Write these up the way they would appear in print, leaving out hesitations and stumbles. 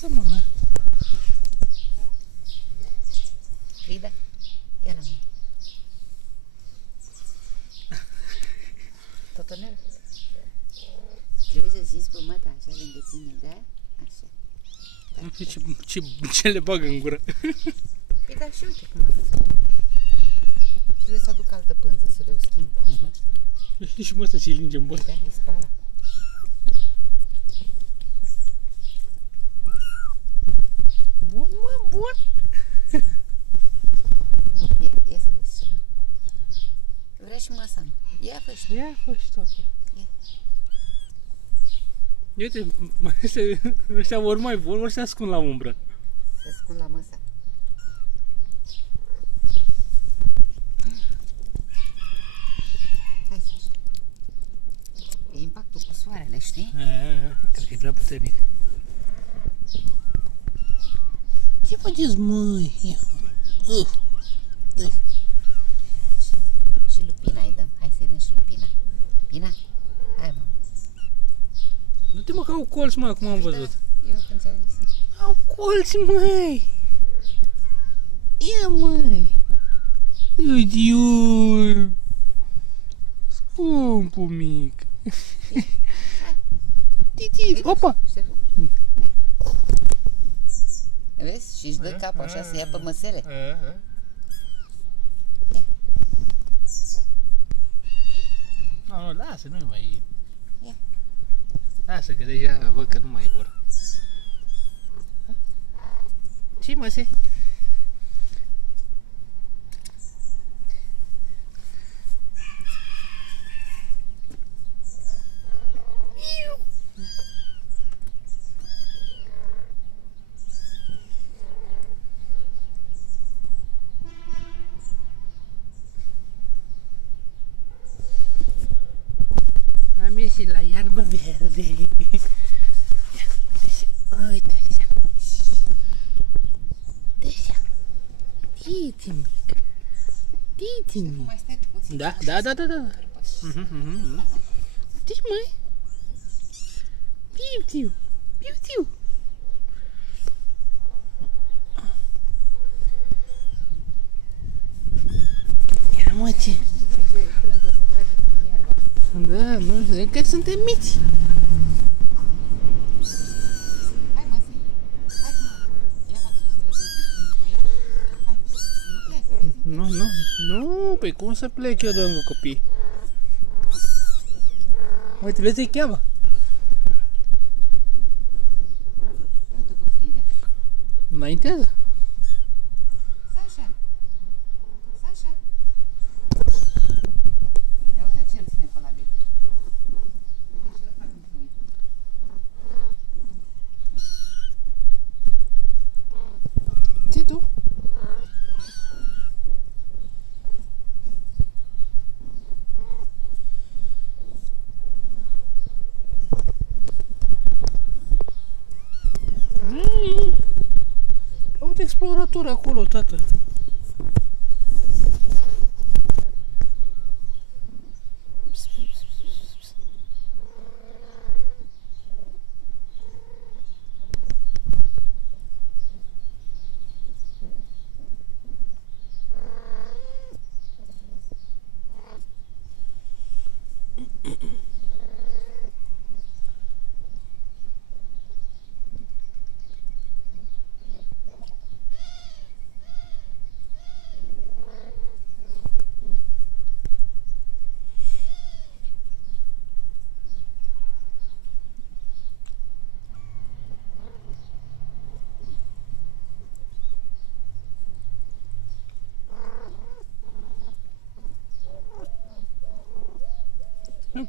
Lasă mă, na. Frida, ia la mine. Totonel. Trebuie să zici pe măta așa lângă tine, da? Așa. Nu știu ce le bagă în gură. Păi da, și uite cum arată. Trebuie să aduc altă pânză să le-o schimb pe asta. Știi și mă să se linge în bot. Păi da, e spara. Bun, mă, bun. Ia să vezi ceva. Vrea și măsa mea. Ia fă și tu. Ia, fă și tu acolo. Ia. Uite, ăștia ori mai vor, ori se ascund la umbră. Să scund la măsa. Hai să știu. E impactul cu soarele, știi? Cred că e prea puternic. Ce faceți, măi? Și lupina îi dăm. Hai să-i dăm și lupina. Pina? Hai, mamă. Nu te mă că au colți, mă, acum am văzut. Da, eu când ți-am zis. Au colți, măi! Ia, măi! Uite-i! Scumpul mic! Titi, opa! Ștefan. Vezi? Și își dă capul așa să ia pe măsele. Nu, lasă, nu mai... Ia. Lasă, că deja văd că nu mai vor. Ce mă se? Am ieșit la iarbă verde. Ia, uite așa. Uite așa. Titi mic. Titi mic. Mai stai tu puțin. Da. Deci, măi. Piu-tiu. Piu-tiu. Ia, mă, ce? Da, nu știu, încă suntem mici. Hai, măsi. Hai, mă. Ia fac sus, Hai, nu plec. Nu, păi cum să plec eu de lângă copii? Uite, vezi, îi cheamă. Uite pe Frida. Înaintează. Sasha. Sasha. Ia uite ce îl ține pe la bebe. Uite ce îl fac într-o uite. Ce tu? Uite explorator acolo, tată.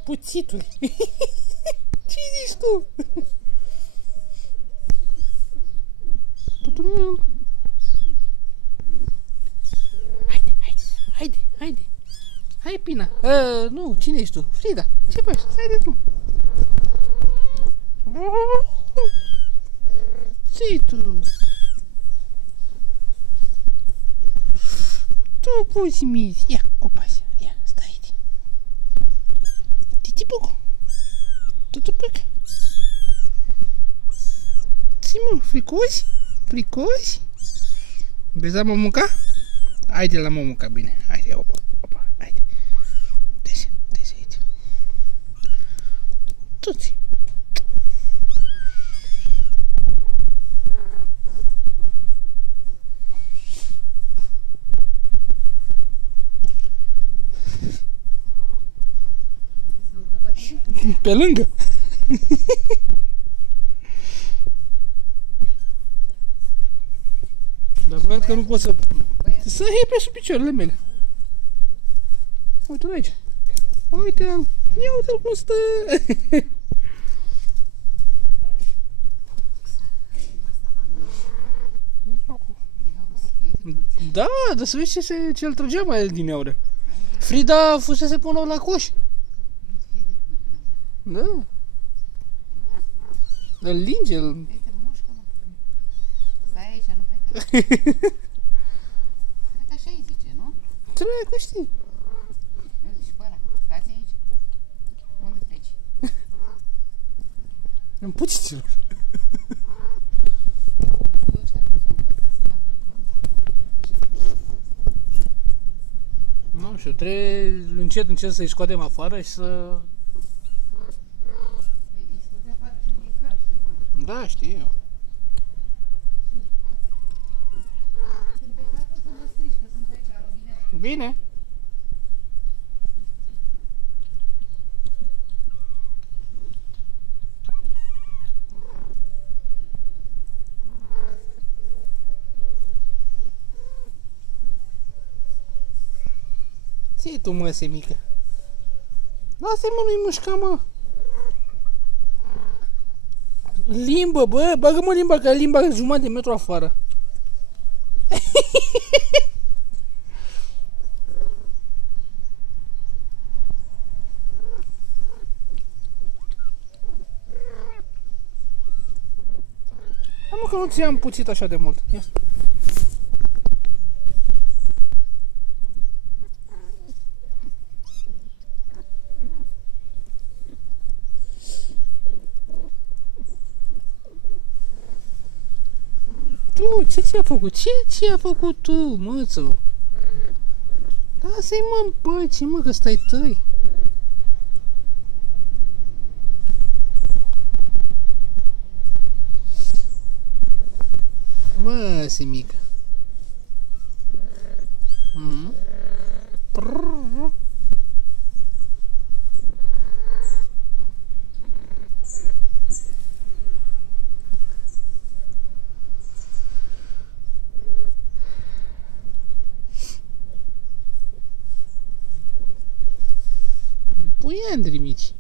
Puțitul. Ce zici tu? Tutunel. Haide. Hai, Pina. Nu, cine ești tu? Frida. Ce faci? Stai de tu. Ce tu? Tu puți mici. Ia, opa, ia, stai aici. Titipuc. Tutupuc. Ce mă, fricoși? Fricoși? Vezi la mămuca? Haide la mămuca, bine. Haide, opa, opa, haide. Desi aici. Toți. Pe lângă. Dar cred că nu pot să... Să iei pe sub picioarele mele. Uite-l aici. Uite-l. Ia uite-l cum stă. Da, dar să vezi ce îl trăgea mai din aure. Frida fusese până la coș. Da. Îl linge, îl... Uite-l mușcă, mă. Stai aici, nu pleca. Cred că așa îi zice, nu? Trebuie că știi. Uite și pe ăla. Stați aici. Unde pleci? În puțiților. Tu ăștia cum s-au învățat să facă. Nu știu, trebuie încet să-i scoatem afară și să... Îi scoate afară și nu-i cald. Da, știu eu. Când pe capă să mă strici, că sunt aici la robinet. Bine. Ții tu, mă, semică. Lasă-i, mă, nu-i mușca, mă. Limbă, bă, bagă-mă limba, că limba e jumătate de metru afară. Hai, mă, că nu ți-am puțit așa de mult. Ia. Tu, ce ți-a făcut? Ce ți-a făcut tu, mățu? Lasă-i, mă, în pace, mă, că stai tăi. Mă, semică. Pui Andrei mici.